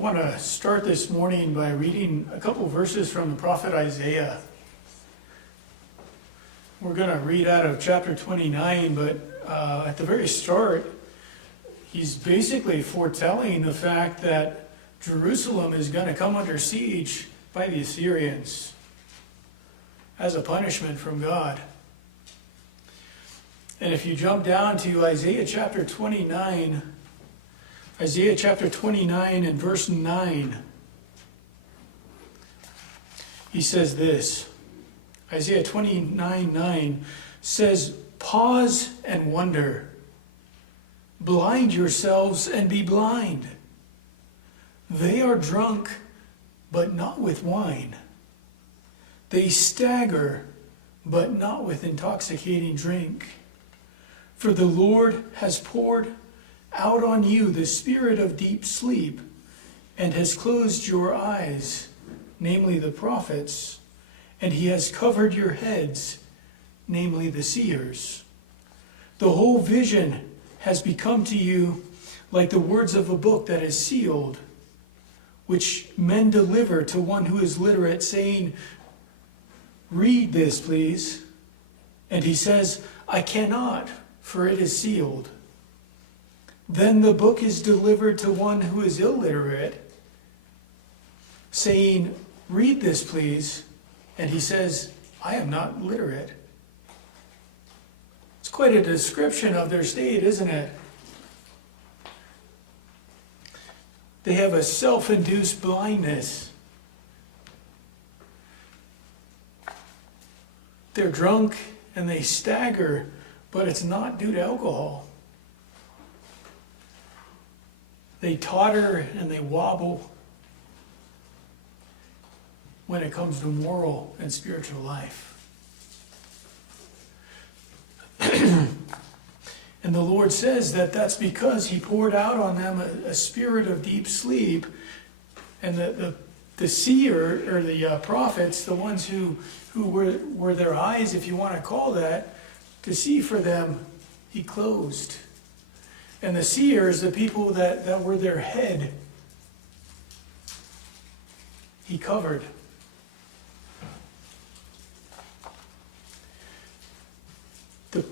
want to start this morning by reading a couple verses from the prophet Isaiah. We're going to read out of chapter 29, but at the very start, he's basically foretelling the fact that Jerusalem is going to come under siege by the Assyrians as a punishment from God. And if you jump down to Isaiah chapter 29 and verse 9, he says this. Isaiah 29:9 says, "Pause and wonder. Blind yourselves and be blind. They are drunk, but not with wine. They stagger, but not with intoxicating drink. For the Lord has poured out on you the spirit of deep sleep, and has closed your eyes, namely the prophets, and he has covered your heads, namely the seers. The whole vision has become to you like the words of a book that is sealed, which men deliver to one who is literate, saying, 'Read this, please.' And he says, 'I cannot, for it is sealed.' Then the book is delivered to one who is illiterate, saying, 'Read this, please.' And he says, 'I am not literate.'" It's quite a description of their state, isn't it? They have a self-induced blindness. They're drunk and they stagger, but it's not due to alcohol. They totter and they wobble when it comes to moral and spiritual life. And the Lord says that that's because he poured out on them a spirit of deep sleep, and the seer, or the prophets, the ones who were their eyes, if you want to call that, to see for them, he closed. And the seers, the people that were their head, he covered.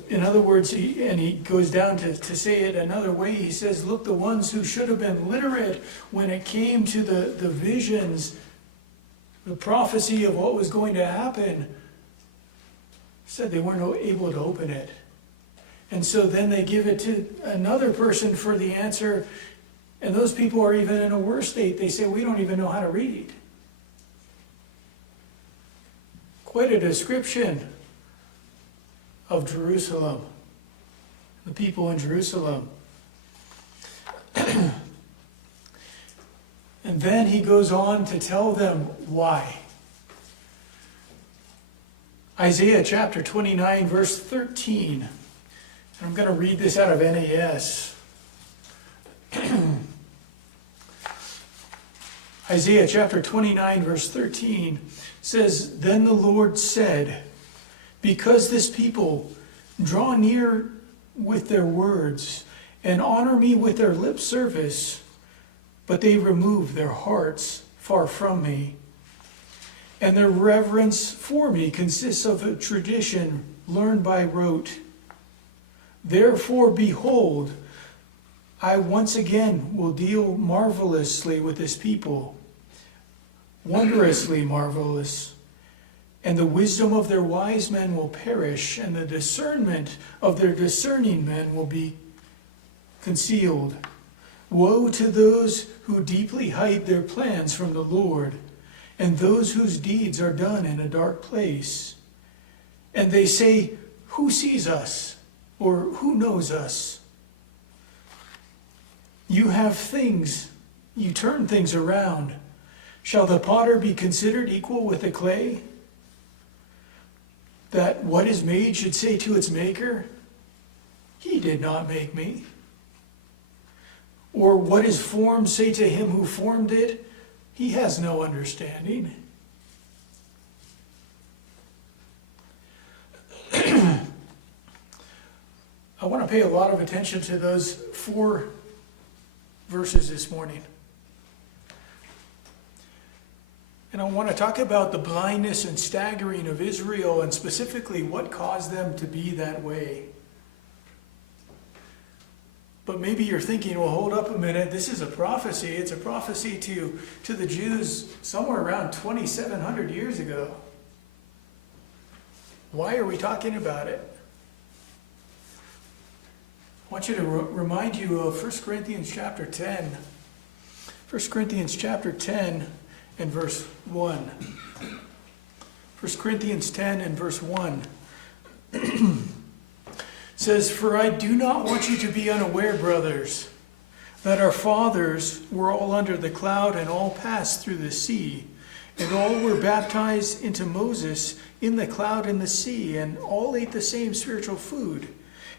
In other words, he goes down to say it another way. He says, look, the ones who should have been literate when it came to the visions, the prophecy of what was going to happen, said they weren't able to open it. And so then they give it to another person for the answer, and those people are even in a worse state. They say, we don't even know how to read. Quite a description of Jerusalem, the people in Jerusalem. And then he goes on to tell them why. Isaiah chapter 29, verse 13. And I'm going to read this out of NAS. Isaiah chapter 29, verse 13 says, "Then the Lord said, because this people draw near with their words and honor me with their lip service, but they remove their hearts far from me, and their reverence for me consists of a tradition learned by rote. Therefore, behold, I once again will deal marvelously with this people, wondrously marvelous. And the wisdom of their wise men will perish, and the discernment of their discerning men will be concealed. Woe to those who deeply hide their plans from the Lord, and those whose deeds are done in a dark place. And they say, who sees us? Or who knows us? You turn things around. Shall the potter be considered equal with the clay? That what is made should say to its maker, he did not make me. Or what is formed say to him who formed it, he has no understanding. I want to pay a lot of attention to those 4 verses this morning. And I want to talk about the blindness and staggering of Israel, and specifically what caused them to be that way. But maybe you're thinking, well, hold up a minute, this is a prophecy. It's a prophecy to the Jews somewhere around 2,700 years ago. Why are we talking about it? I want you to remind you of 1 Corinthians chapter 10. 1 Corinthians chapter 10 and verse 1. 1 Corinthians 10 and verse 1 says, "For I do not want you to be unaware, brothers, that our fathers were all under the cloud and all passed through the sea, and all were baptized into Moses in the cloud and the sea, and all ate the same spiritual food,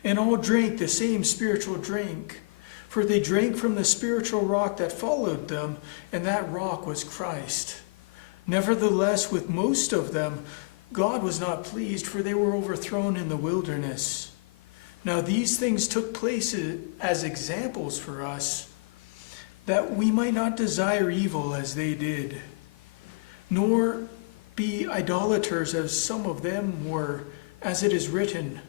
and all drank the same spiritual drink. For they drank from the spiritual rock that followed them, and that rock was Christ. Nevertheless, with most of them, God was not pleased, for they were overthrown in the wilderness. Now these things took place as examples for us, that we might not desire evil as they did, nor be idolaters as some of them were, as it is written,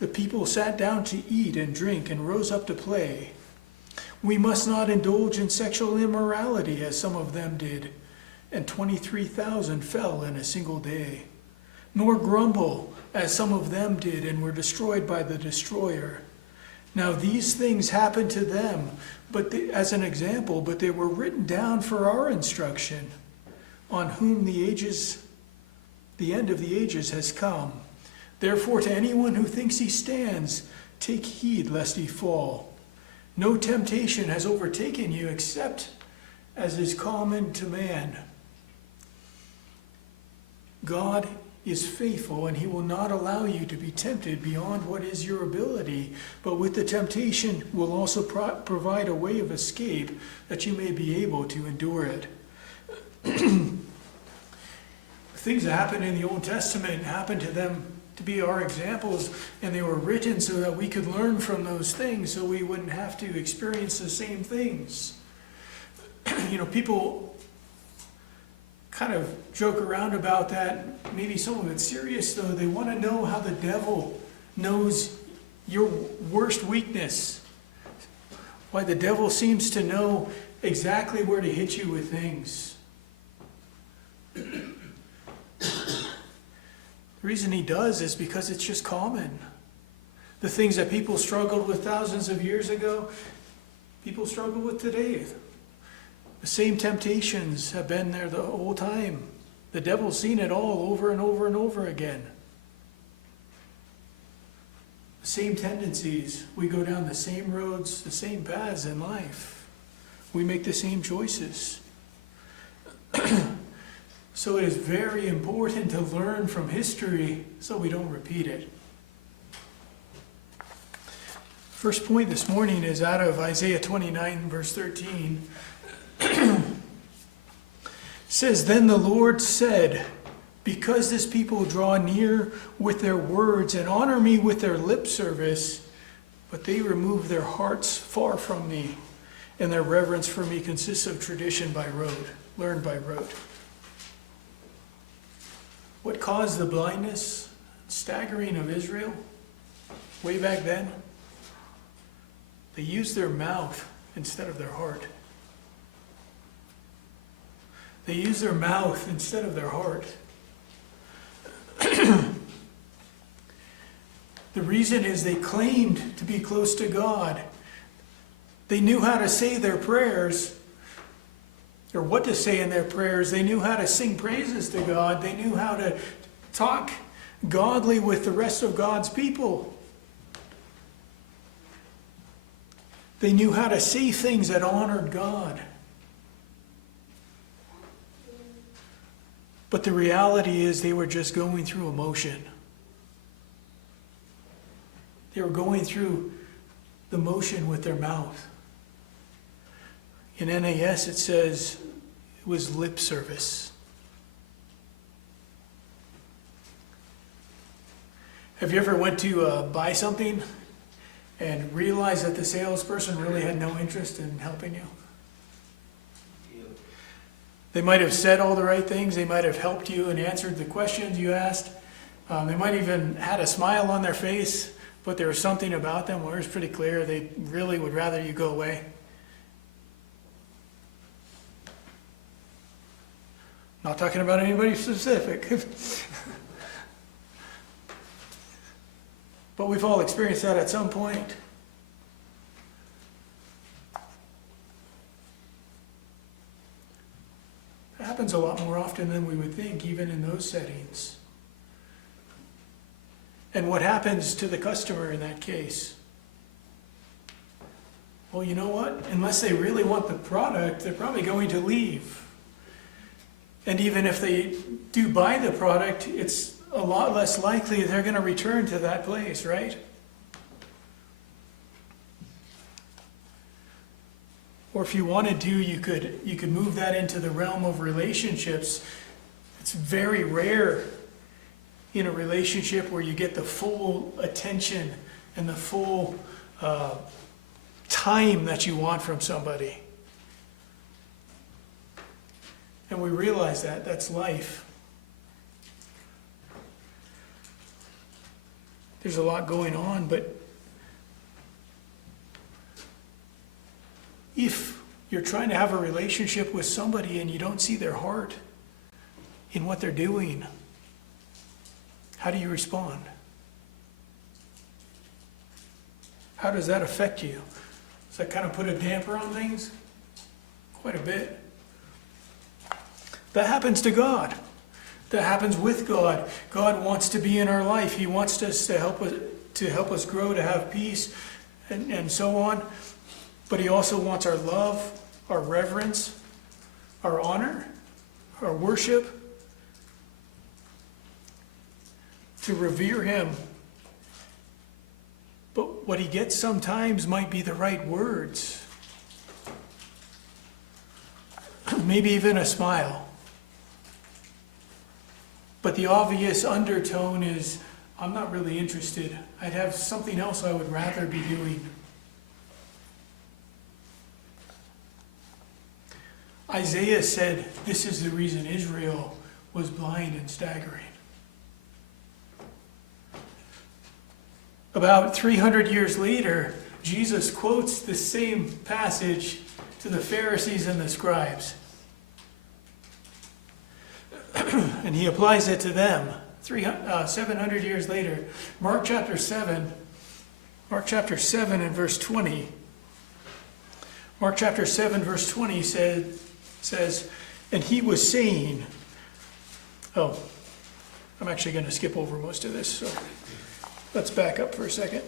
the people sat down to eat and drink and rose up to play. We must not indulge in sexual immorality as some of them did, and 23,000 fell in a single day. Nor grumble as some of them did and were destroyed by the destroyer. Now these things happened to them as an example, but they were written down for our instruction, on whom the end of the ages has come. Therefore, to anyone who thinks he stands, take heed lest he fall. No temptation has overtaken you except as is common to man. God is faithful, and he will not allow you to be tempted beyond what is your ability, but with the temptation will also provide a way of escape, that you may be able to endure it." Things that happened in the Old Testament happened to them to be our examples, and they were written so that we could learn from those things, so we wouldn't have to experience the same things. People kind of joke around about that. Maybe some of it's serious, though. They want to know how the devil knows your worst weakness. Why the devil seems to know exactly where to hit you with things. The reason he does is because it's just common. The things that people struggled with thousands of years ago, people struggle with today. The same temptations have been there the whole time. The devil's seen it all over and over and over again. The same tendencies. We go down the same roads, the same paths in life. We make the same choices. So it is very important to learn from history so we don't repeat it. First point this morning is out of Isaiah 29, verse 13. It says, "Then the Lord said, because this people draw near with their words and honor me with their lip service, but they remove their hearts far from me, and their reverence for me consists of tradition by rote, learned by rote." What caused the blindness, staggering of Israel way back then? They used their mouth instead of their heart. They used their mouth instead of their heart. The reason is they claimed to be close to God. They knew how to say their prayers, or what to say in their prayers. They knew how to sing praises to God. They knew how to talk godly with the rest of God's people. They knew how to say things that honored God. But the reality is they were just going through emotion. They were going through the motion with their mouth. In NAS it says it was lip service. Have you ever went to buy something and realized that the salesperson really had no interest in helping you? They might have said all the right things. They might have helped you and answered the questions you asked. They might even had a smile on their face, but there was something about them where it was pretty clear they really would rather you go away. Not talking about anybody specific. But we've all experienced that at some point. It happens a lot more often than we would think, even in those settings. And what happens to the customer in that case? Well, you know what? Unless they really want the product, they're probably going to leave. And even if they do buy the product, it's a lot less likely they're going to return to that place, right? Or if you wanted to, you could move that into the realm of relationships. It's very rare in a relationship where you get the full attention and the full time that you want from somebody. And we realize that that's life. There's a lot going on, but if you're trying to have a relationship with somebody and you don't see their heart in what they're doing, how do you respond? How does that affect you? Does that kind of put a damper on things? Quite a bit. That happens to God. That happens with God. God wants to be in our life. He wants us to help us grow, to have peace, and so on. But He also wants our love, our reverence, our honor, our worship, to revere Him. But what He gets sometimes might be the right words. Maybe even a smile. But the obvious undertone is, I'm not really interested. I'd have something else I would rather be doing. Isaiah said, this is the reason Israel was blind and staggering. About 300 years later, Jesus quotes the same passage to the Pharisees and the scribes. And He applies it to them 700 years later. Mark chapter 7 and verse 20. Mark chapter 7 verse 20 says, and He was saying, I'm actually going to skip over most of this, so let's back up for a second.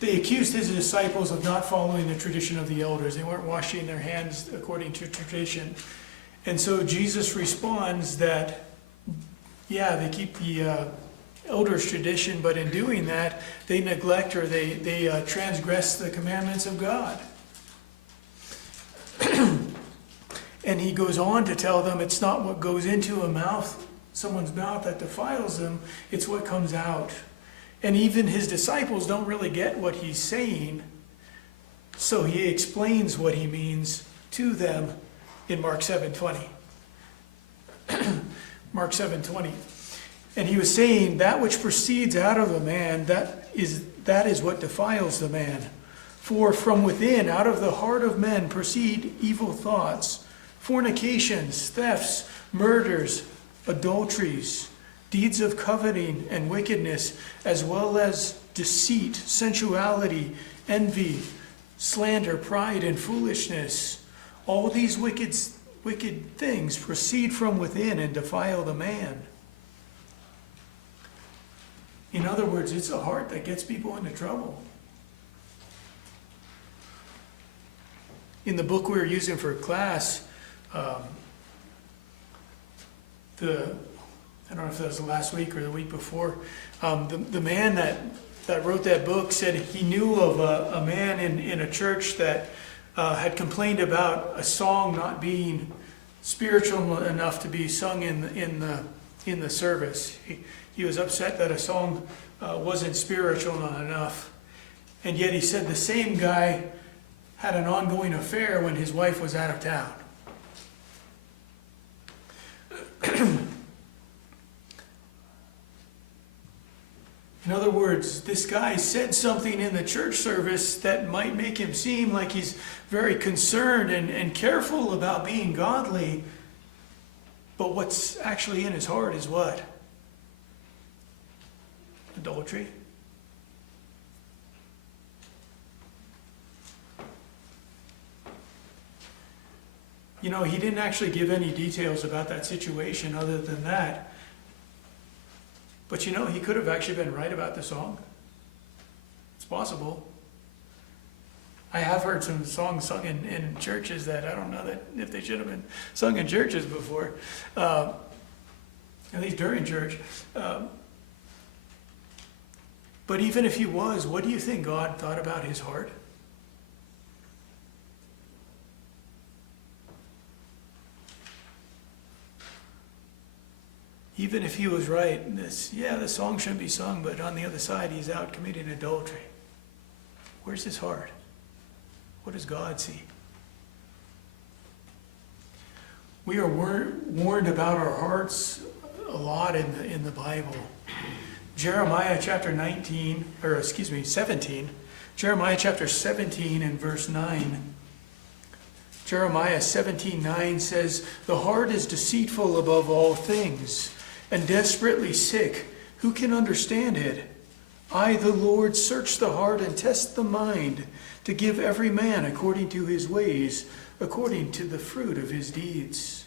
They accused His disciples of not following the tradition of the elders. They weren't washing their hands according to tradition. And so Jesus responds that, yeah, they keep the elders' tradition, but in doing that, they neglect or they transgress the commandments of God. And He goes on to tell them it's not what goes into someone's mouth that defiles them, it's what comes out. And even His disciples don't really get what He's saying, so He explains what He means to them in Mark 7:20. Mark 7:20. And He was saying, that which proceeds out of a man, that is what defiles the man. For from within, out of the heart of men, proceed evil thoughts, fornications, thefts, murders, adulteries, deeds of coveting and wickedness, as well as deceit, sensuality, envy, slander, pride, and foolishness. All these wicked things proceed from within and defile the man. In other words, it's the heart that gets people into trouble. In the book we were using for class, I don't know if that was last week or the week before, the man that wrote that book said he knew of a man in a church that had complained about a song not being spiritual enough to be sung in the service. He was upset that a song wasn't spiritual enough. And yet he said the same guy had an ongoing affair when his wife was out of town. In other words, this guy said something in the church service that might make him seem like he's very concerned and careful about being godly. But what's actually in his heart is what? Adultery. You know, he didn't actually give any details about that situation other than that. But you know, he could have actually been right about the song. It's possible. I have heard some songs sung in churches that I don't know that if they should have been sung in churches before, at least during church. But even if he was, what do you think God thought about his heart? Even if he was right, the song shouldn't be sung, but on the other side, he's out committing adultery. Where's his heart? What does God see? We are warned about our hearts a lot in the Bible. Jeremiah chapter 17. Jeremiah chapter 17 and verse 9. Jeremiah 17:9 says, "The heart is deceitful above all things, and desperately sick. Who can understand it? I, the Lord, search the heart and test the mind, to give every man according to his ways, according to the fruit of his deeds."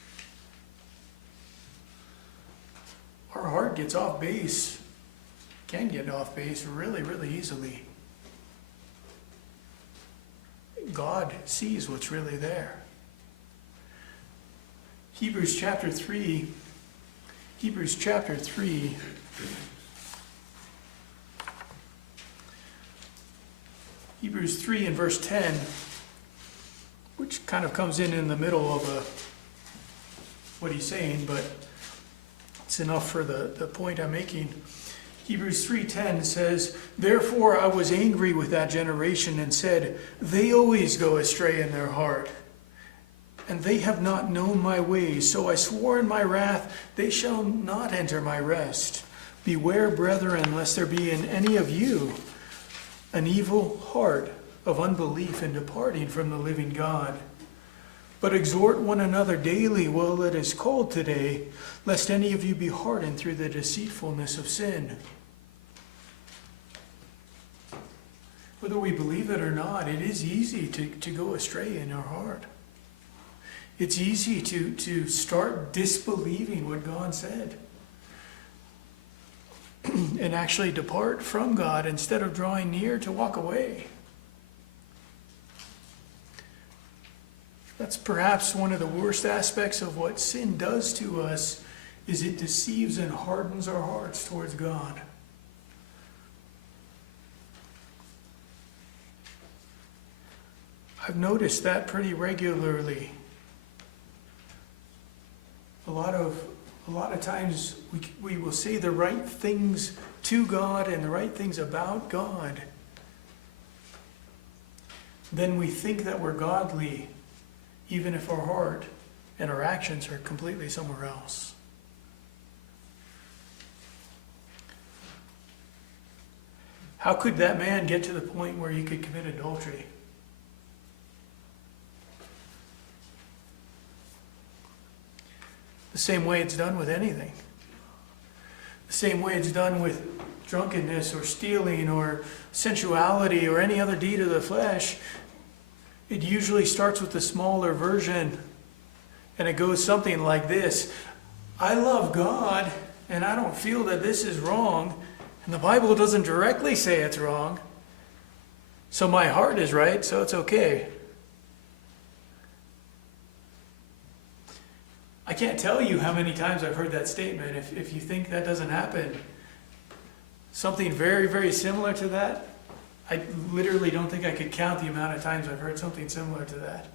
Our heart gets off base, can get off base really, really easily. God sees what's really there. Hebrews chapter 3 and verse 10, which kind of comes in the middle of what he's saying, but it's enough for the point I'm making. Hebrews 3:10 says, "Therefore I was angry with that generation and said, they always go astray in their heart, and they have not known my ways. So I swore in my wrath, they shall not enter my rest. Beware, brethren, lest there be in any of you an evil heart of unbelief in departing from the living God. But exhort one another daily while it is called today, lest any of you be hardened through the deceitfulness of sin." Whether we believe it or not, it is easy to go astray in our heart. It's easy to start disbelieving what God said and actually depart from God instead of drawing near to walk away. That's perhaps one of the worst aspects of what sin does to us, is it deceives and hardens our hearts towards God. I've noticed that pretty regularly. A lot of times we will say the right things to God and the right things about God. Then we think that we're godly, even if our heart and our actions are completely somewhere else. How could that man get to the point where he could commit adultery? The same way it's done with anything. The same way it's done with drunkenness or stealing or sensuality or any other deed of the flesh. It usually starts with a smaller version, and it goes something like this: I love God and I don't feel that this is wrong, and the Bible doesn't directly say it's wrong, so my heart is right, so it's okay. I can't tell you how many times I've heard that statement. If you think that doesn't happen, something very, very similar to that, I literally don't think I could count the amount of times I've heard something similar to that.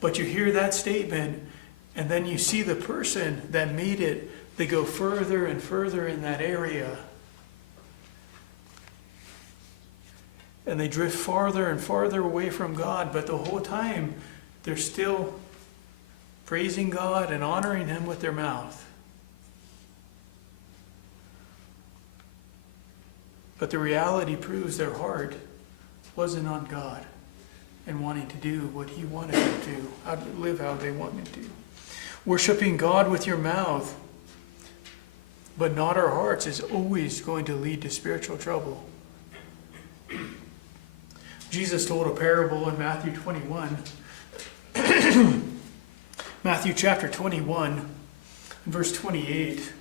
But you hear that statement, and then you see the person that made it they go further and further in that area. And they drift farther and farther away from God, but the whole time they're still praising God and honoring Him with their mouth. But the reality proves their heart wasn't on God and wanting to do what He wanted them to live how they wanted to. Worshiping God with your mouth, but not our hearts, is always going to lead to spiritual trouble. Jesus told a parable in Matthew 21. Matthew chapter 21, verse 28.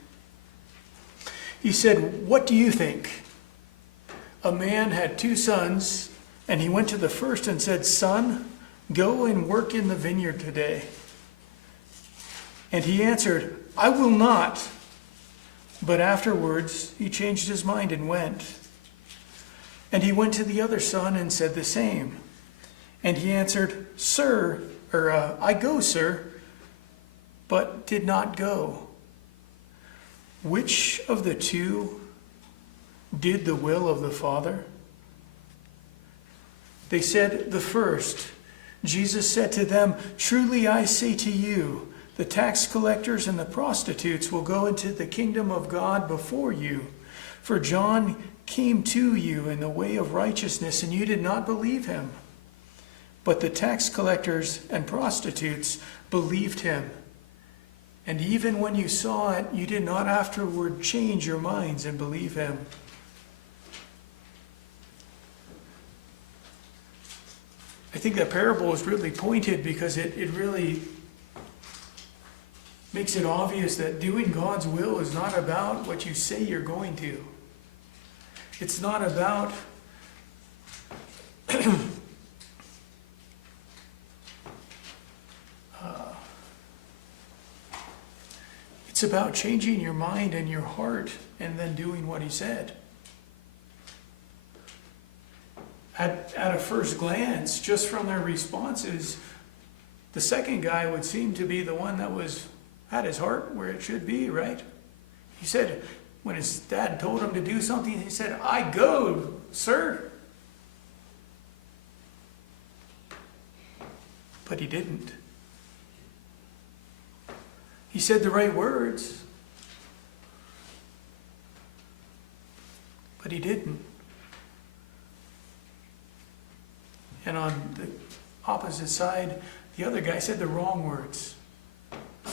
He said, "What do you think? A man had 2 sons, and he went to the first and said, 'Son, go and work in the vineyard today.' And he answered, 'I will not.' But afterwards he changed his mind and went. And he went to the other son and said the same. And he answered, 'I go, sir,' but did not go. Which of the 2 did the will of the Father?" They said, "The first." Jesus said to them, "Truly I say to you, the tax collectors and the prostitutes will go into the kingdom of God before you. For John came to you in the way of righteousness, and you did not believe him. But the tax collectors and prostitutes believed him. And even when you saw it, you did not afterward change your minds and believe him." I think that parable is really pointed because it really makes it obvious that doing God's will is not about what you say you're going to. It's not about it's about changing your mind and your heart and then doing what he said. At a first glance, just from their responses, the second guy would seem to be the one that had his heart where it should be, right? He said, when his dad told him to do something, he said, "I go, sir." But he didn't. He said the right words, but he didn't. And on the opposite side, the other guy said the wrong words.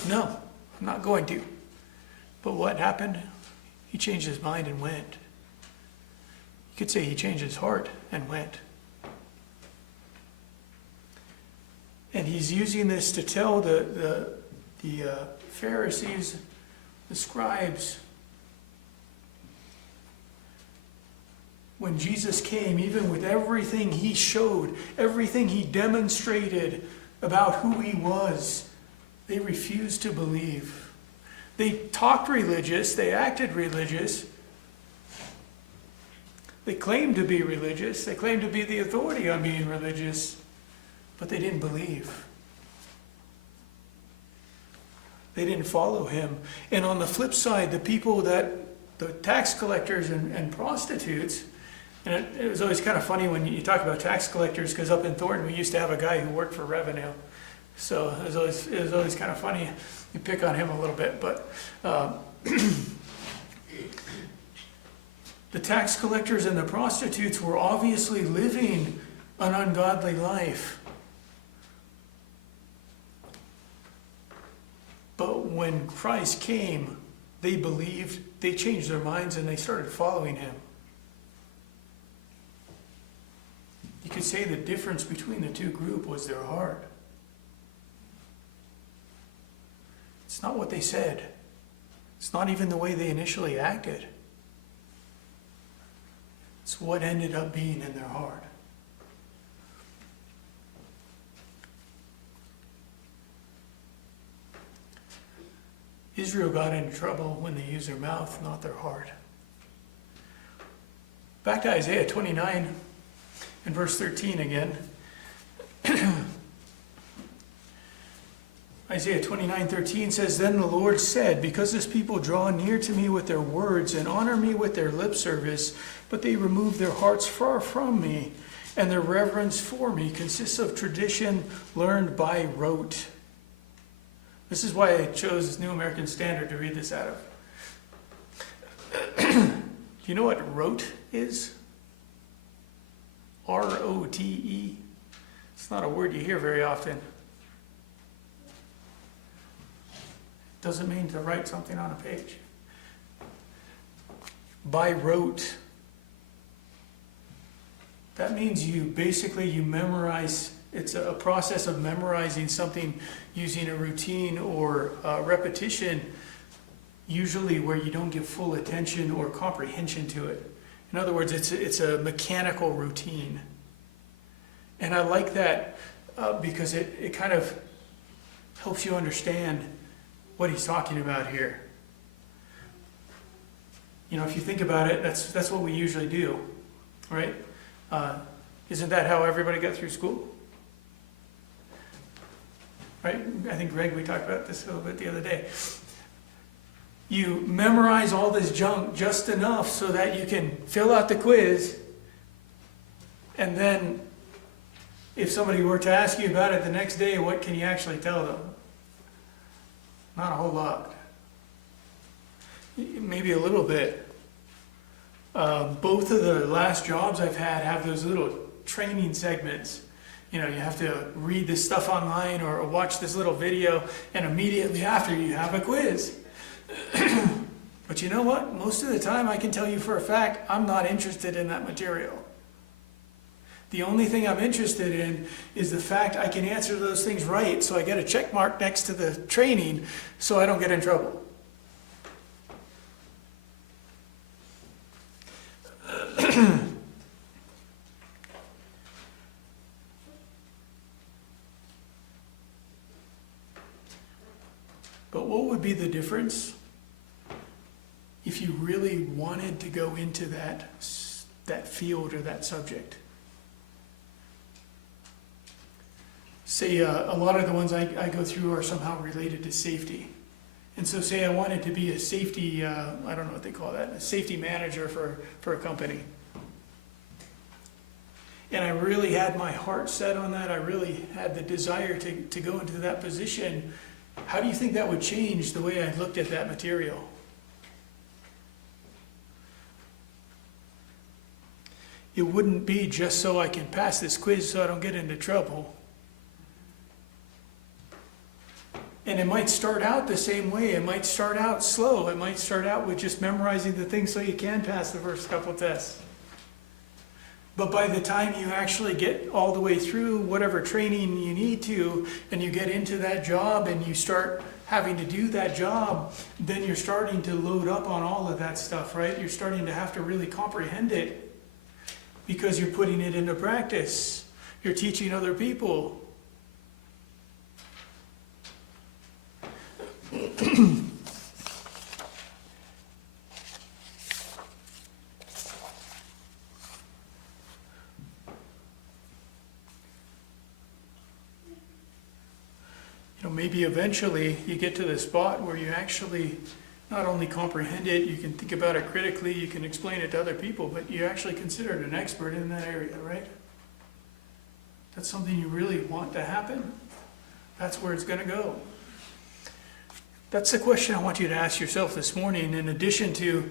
"No, I'm not going to." But what happened? He changed his mind and went. You could say he changed his heart and went. And he's using this to tell the Pharisees, the scribes, when Jesus came, even with everything he showed, everything he demonstrated about who he was, they refused to believe. They talked religious, they acted religious, they claimed to be religious, they claimed to be the authority on being religious, but they didn't believe. They didn't follow him. And on the flip side, the tax collectors and prostitutes, and it was always kind of funny when you talk about tax collectors, because up in Thornton we used to have a guy who worked for revenue. So it was always kind of funny. You pick on him a little bit, but the tax collectors and the prostitutes were obviously living an ungodly life. But when Christ came, they believed, they changed their minds, and they started following him. You could say the difference between the two groups was their heart. It's not what they said. It's not even the way they initially acted. It's what ended up being in their heart. Israel got into trouble when they used their mouth, not their heart. Back to Isaiah 29 and verse 13 again. Isaiah 29:13 says, "Then the Lord said, because this people draw near to me with their words and honor me with their lip service, but they remove their hearts far from me, and their reverence for me consists of tradition learned by rote." This is why I chose New American Standard to read this out of. Do you know what rote is? R-O-T-E. It's not a word you hear very often. Doesn't mean to write something on a page. By rote. That means you memorize. It's a process of memorizing something using a routine or repetition, usually where you don't give full attention or comprehension to it. In other words, it's a mechanical routine. And I like that because it kind of helps you understand what he's talking about here. You know, if you think about it, that's what we usually do, right? Isn't that how everybody got through school? Right? I think, Greg, we talked about this a little bit the other day. You memorize all this junk just enough so that you can fill out the quiz, and then if somebody were to ask you about it the next day, what can you actually tell them? Not a whole lot. Maybe a little bit. Both of the last jobs I've had have those little training segments. You know, you have to read this stuff online or watch this little video, and immediately after you have a quiz. But you know what? Most of the time I can tell you for a fact I'm not interested in that material. The only thing I'm interested in is the fact I can answer those things right, so I get a check mark next to the training so I don't get in trouble. But what would be the difference if you really wanted to go into that field or that subject? Say a lot of the ones I go through are somehow related to safety. And so say I wanted to be a safety, I don't know what they call that, a safety manager for a company. And I really had my heart set on that. I really had the desire to go into that position. How do you think that would change the way I looked at that material? It wouldn't be just so I can pass this quiz so I don't get into trouble. And it might start out the same way. It might start out slow. It might start out with just memorizing the things so you can pass the first couple tests. But by the time you actually get all the way through whatever training you need to, and you get into that job and you start having to do that job, then you're starting to load up on all of that stuff, right? You're starting to have to really comprehend it because you're putting it into practice. You're teaching other people. Maybe eventually you get to the spot where you actually not only comprehend it, you can think about it critically, you can explain it to other people, but you're actually considered an expert in that area, right? That's something you really want to happen. That's where it's going to go. That's the question I want you to ask yourself this morning. In addition to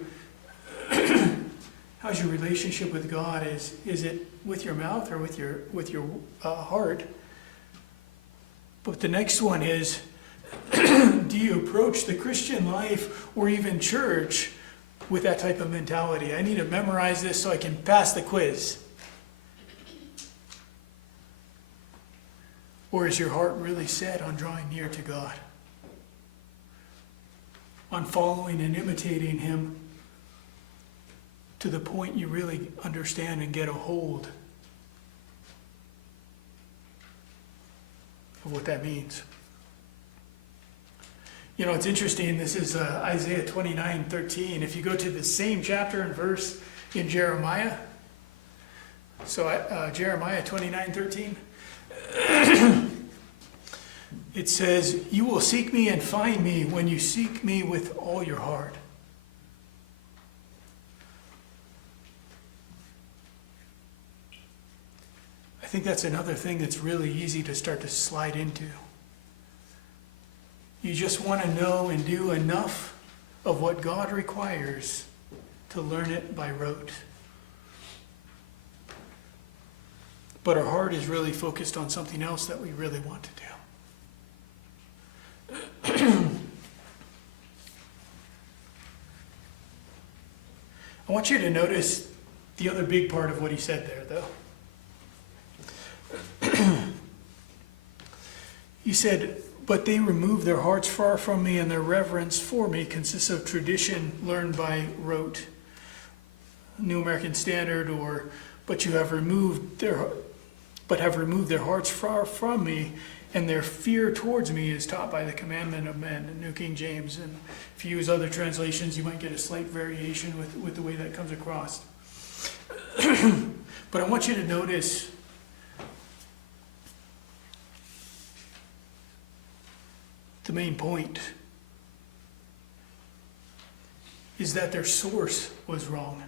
how's your relationship with God? Is it with your mouth or with your heart? But the next one is, do you approach the Christian life or even church with that type of mentality? I need to memorize this so I can pass the quiz. Or is your heart really set on drawing near to God? On following and imitating Him to the point you really understand and get a hold of what that means. You know, it's interesting. This is Isaiah 29:13. If you go to the same chapter and verse in Jeremiah, so Jeremiah 29:13, It says, "You will seek me and find me when you seek me with all your heart." I think that's another thing that's really easy to start to slide into. You just want to know and do enough of what God requires to learn it by rote. But our heart is really focused on something else that we really want to do. I want you to notice the other big part of what he said there, though. He said, "But they remove their hearts far from me, and their reverence for me consists of tradition learned by rote." New American Standard, or "But have removed their hearts far from me, and their fear towards me is taught by the commandment of men," in New King James. And if you use other translations, you might get a slight variation with the way that comes across. But I want you to notice the main point is that their source was wrong.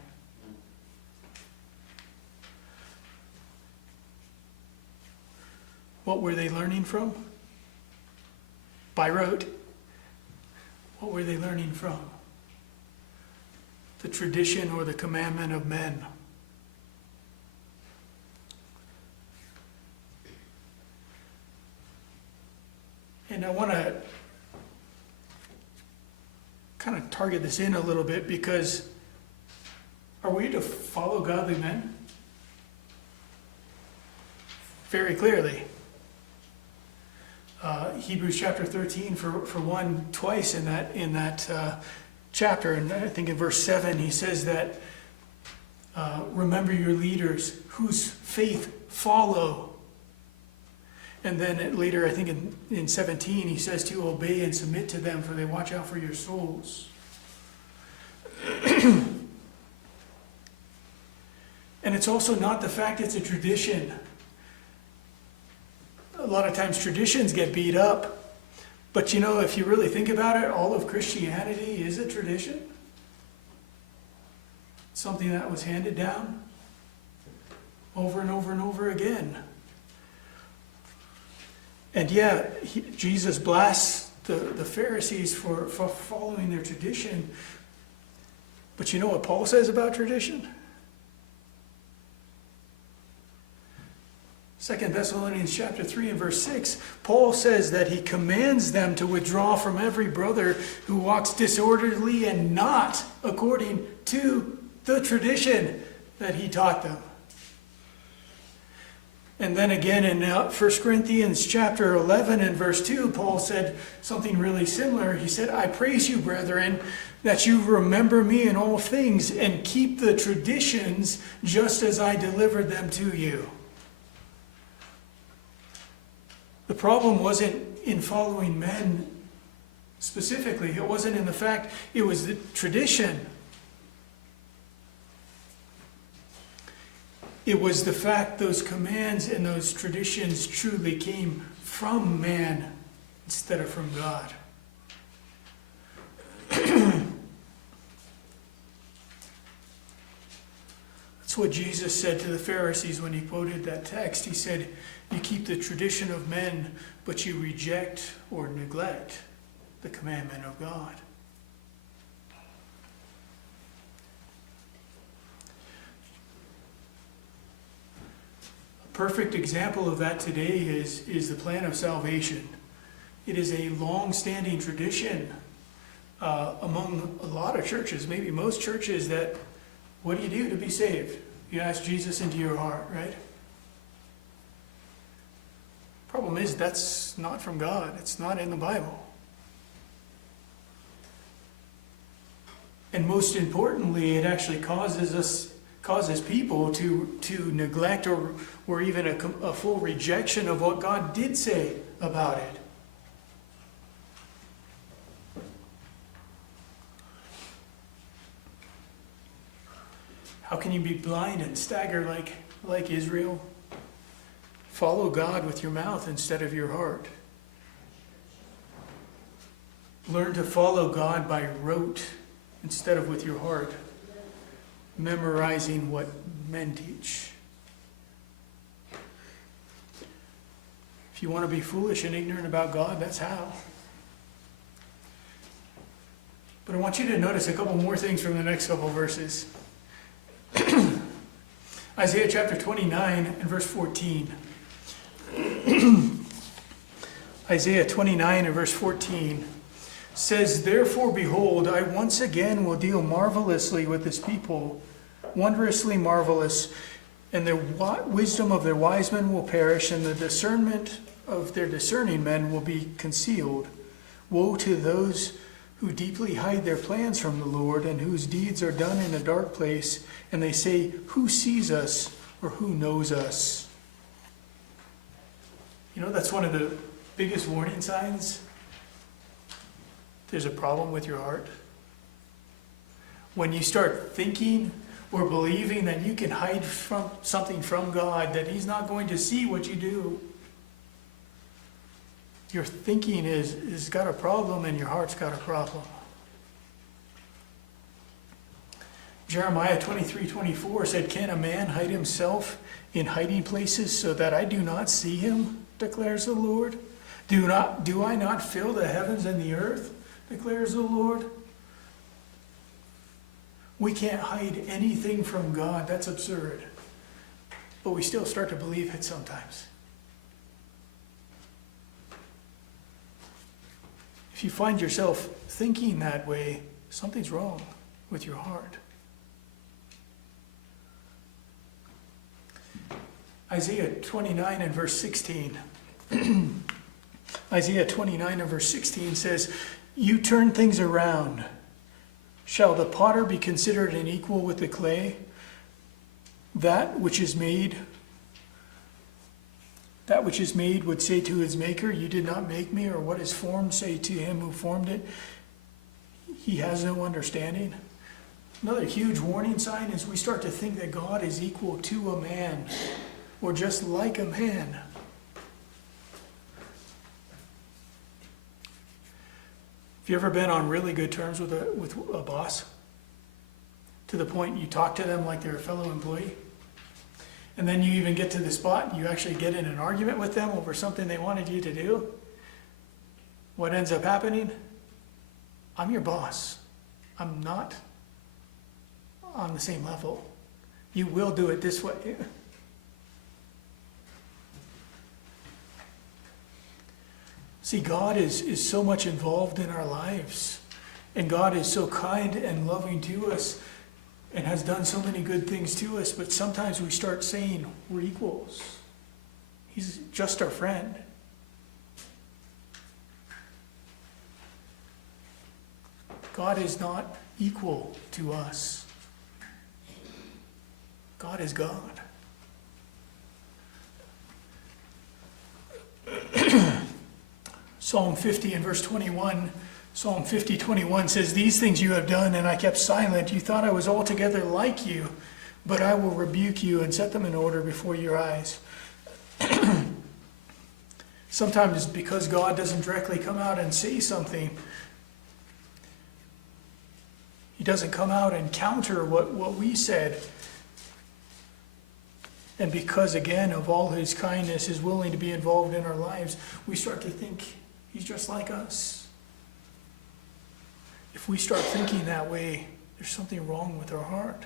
What were they learning from? By rote. What were they learning from? The tradition or the commandment of men. And I want to kind of target this in a little bit, because are we to follow godly men? Very clearly. Hebrews chapter 13, for one, twice in that chapter, and I think in verse 7, he says that remember your leaders whose faith follow. And then later, I think in 17, he says to obey and submit to them, for they watch out for your souls. And it's also not the fact it's a tradition. A lot of times traditions get beat up. But you know, if you really think about it, all of Christianity is a tradition. Something that was handed down over and over and over again. And yeah, Jesus blasts the Pharisees for following their tradition. But you know what Paul says about tradition? 2 Thessalonians chapter 3 and verse 6, Paul says that he commands them to withdraw from every brother who walks disorderly and not according to the tradition that he taught them. And then again in 1 Corinthians chapter 11 and verse 2, Paul said something really similar. He said, "I praise you, brethren, that you remember me in all things and keep the traditions just as I delivered them to you." The problem wasn't in following men specifically. It wasn't in the fact, it was the tradition. It was the fact those commands and those traditions truly came from man instead of from God. That's what Jesus said to the Pharisees when he quoted that text. He said, "You keep the tradition of men, but you reject or neglect the commandment of God." A perfect example of that today is the plan of salvation. It is a long-standing tradition among a lot of churches, maybe most churches, that what do you do to be saved? You ask Jesus into your heart, right? Problem is, that's not from God. It's not in the Bible. And most importantly, it actually causes people to neglect or even a full rejection of what God did say about it. How can you be blind and stagger like Israel? Follow God with your mouth instead of your heart. Learn to follow God by rote instead of with your heart, memorizing what men teach. If you want to be foolish and ignorant about God, that's how. But I want you to notice a couple more things from the next couple verses. Isaiah chapter 29 and verse 14. Isaiah 29 and verse 14 says, "Therefore, behold, I once again will deal marvelously with this people, wondrously marvelous, and the wisdom of their wise men will perish, and the discernment of their discerning men will be concealed. Woe to those who deeply hide their plans from the Lord, and whose deeds are done in a dark place, and they say, who sees us, or who knows us?" You know, that's one of the biggest warning signs. There's a problem with your heart. When you start thinking or believing that you can hide from something from God, that He's not going to see what you do, your thinking is got a problem and your heart's got a problem. Jeremiah 23:24 said, "Can a man hide himself in hiding places so that I do not see him, declares the Lord? Do I not fill the heavens and the earth, declares the Lord?" We can't hide anything from God. That's absurd. But we still start to believe it sometimes. If you find yourself thinking that way, something's wrong with your heart. Isaiah 29 and verse 16. Isaiah 29 and verse 16 says, "You turn things around. Shall the potter be considered an equal with the clay? That which is made would say to his maker, you did not make me, or what is formed say to him who formed it, he has no understanding." Another huge warning sign is we start to think that God is equal to a man, or just like a man. Have you ever been on really good terms with a boss? To the point you talk to them like they're a fellow employee? And then you even get to the spot and you actually get in an argument with them over something they wanted you to do? What ends up happening? I'm your boss. I'm not on the same level. You will do it this way. See, God is so much involved in our lives. And God is so kind and loving to us and has done so many good things to us. But sometimes we start saying we're equals. He's just our friend. God is not equal to us. God is God. Psalm 50 and verse 21, Psalm 50:21 says, "These things you have done, and I kept silent. You thought I was altogether like you, but I will rebuke you and set them in order before your eyes." Sometimes because God doesn't directly come out and say something, He doesn't come out and counter what we said. And because, again, of all His kindness is willing to be involved in our lives, we start to think He's just like us. If we start thinking that way, there's something wrong with our heart.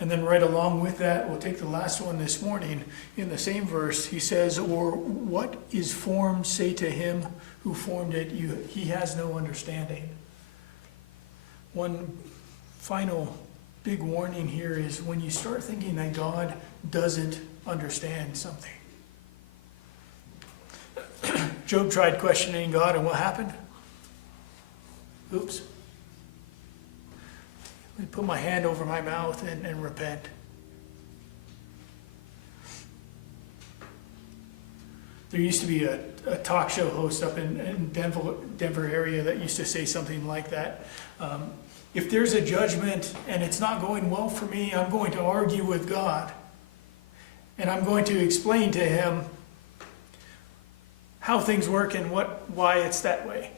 And then right along with that, we'll take the last one this morning. In the same verse, he says, "Or what is formed, say to him who formed it, he has no understanding." One final big warning here is when you start thinking that God doesn't understand something. Job tried questioning God, and what happened? Oops. Let me put my hand over my mouth and repent. There used to be a talk show host up in Denver area that used to say something like that. If there's a judgment and it's not going well for me, I'm going to argue with God. And I'm going to explain to him how things work and why it's that way.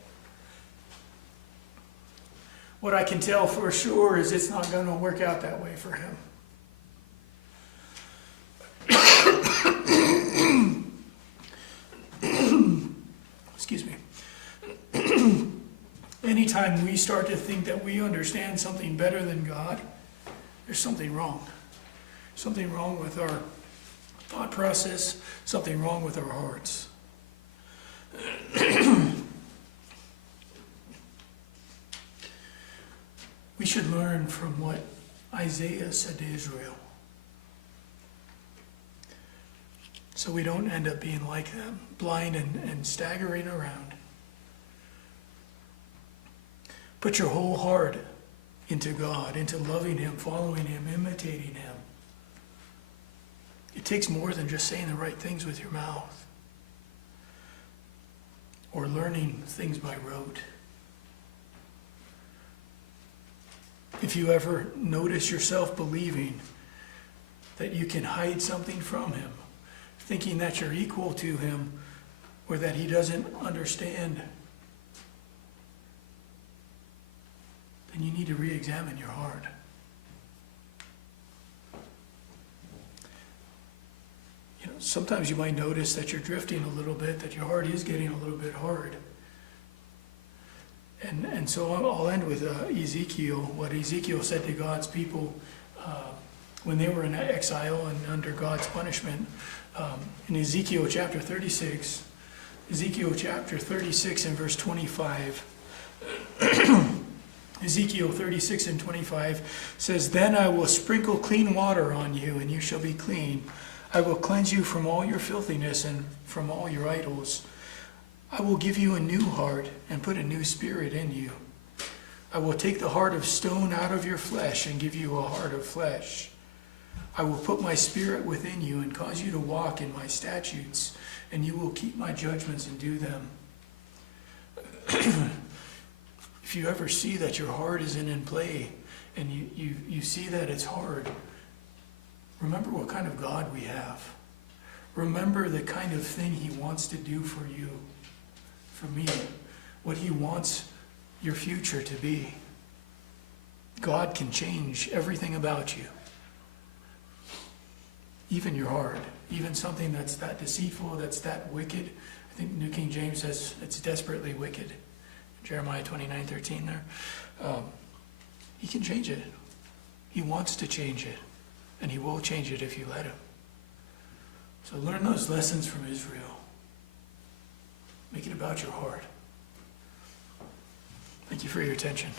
What I can tell for sure is it's not going to work out that way for him. Excuse me. Anytime we start to think that we understand something better than God, there's something wrong. Something wrong with our thought process, something wrong with our hearts. We should learn from what Isaiah said to Israel, so we don't end up being like them, blind and staggering around. Put your whole heart into God, into loving Him, following Him, imitating Him. It takes more than just saying the right things with your mouth or learning things by rote. If you ever notice yourself believing that you can hide something from Him, thinking that you're equal to Him or that He doesn't understand, then you need to re-examine your heart. Sometimes you might notice that you're drifting a little bit, that your heart is getting a little bit hard. And so I'll end with Ezekiel, what Ezekiel said to God's people when they were in exile and under God's punishment. In Ezekiel chapter 36 and verse 25, Ezekiel 36 and 25 says, "Then I will sprinkle clean water on you, and you shall be clean. I will cleanse you from all your filthiness and from all your idols. I will give you a new heart and put a new spirit in you. I will take the heart of stone out of your flesh and give you a heart of flesh. I will put my spirit within you and cause you to walk in my statutes, and you will keep my judgments and do them." If you ever see that your heart isn't in play and you see that it's hard, remember what kind of God we have. Remember the kind of thing He wants to do for you, for me, what He wants your future to be. God can change everything about you, even your heart, even something that's that deceitful, that's that wicked. I think New King James says it's desperately wicked. Jeremiah 29:13 there. He can change it. He wants to change it. And He will change it if you let Him. So learn those lessons from Israel. Make it about your heart. Thank you for your attention.